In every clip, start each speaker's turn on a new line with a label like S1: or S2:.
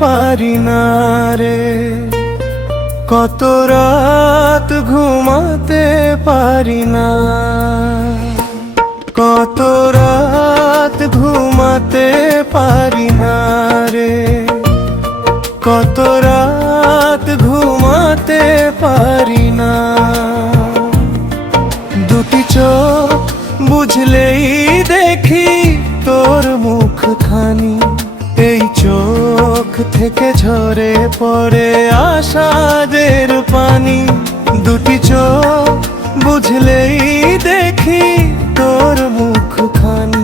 S1: পারি না রে। কত রাত ঘুমাতে পারি না। কত রাত ঘুমাতে পারি না রে। কত রাত ঘুমাতে পারি না। দুটি চোখ বুঝলেই দেখি তোর মুখখানি। এই চোখ থেকে ঝরে পড়ে আশাদের পানি। দুটি চোখ বুঝলেই দেখি তোর মুখখানি।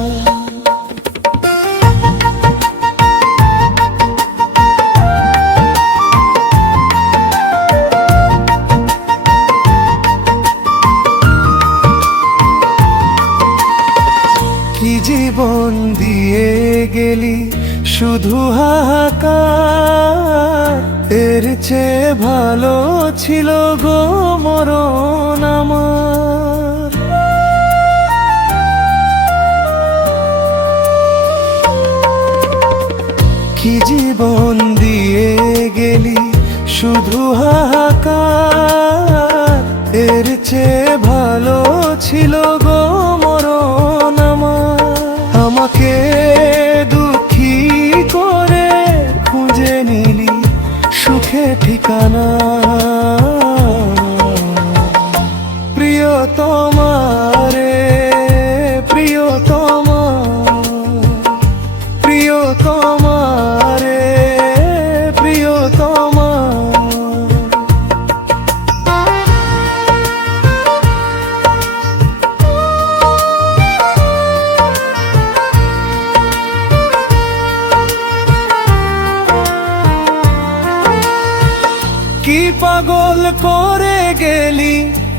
S1: শুধু হাহাকার। এর চেয়ে ভালো ছিল গো মরণ আমার। কি জীবন দিয়ে গেলি শুধু হাহাকার? এর চেয়ে ভালো ছিল তোমারে প্রিয় তোমার প্রিয় তোমারে প্রিয় তোমার কি পাগল করে গেলি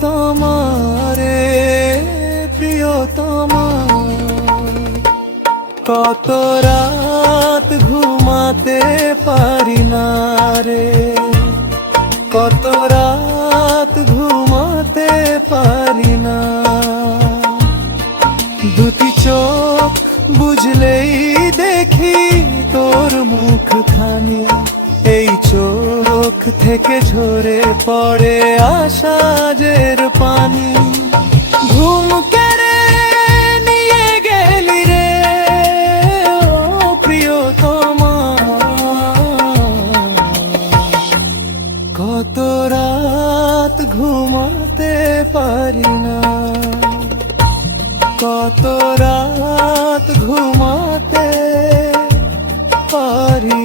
S1: তোমারে প্রিয় কত রাত ঘুমাতে পারি না রে। কত রাত ঘুমাতে পারি না। দুটি চোখ বুঝলেই দেখি তোর মুখখানি। এই চোখ থেকে ঝরে পড়ে আশাজের পানি। ঘুম কেড়ে নিয়ে গেলি রে প্রিয় কত রাত ঘুমাতে পারি না। কত রাত ঘুমাতে পারি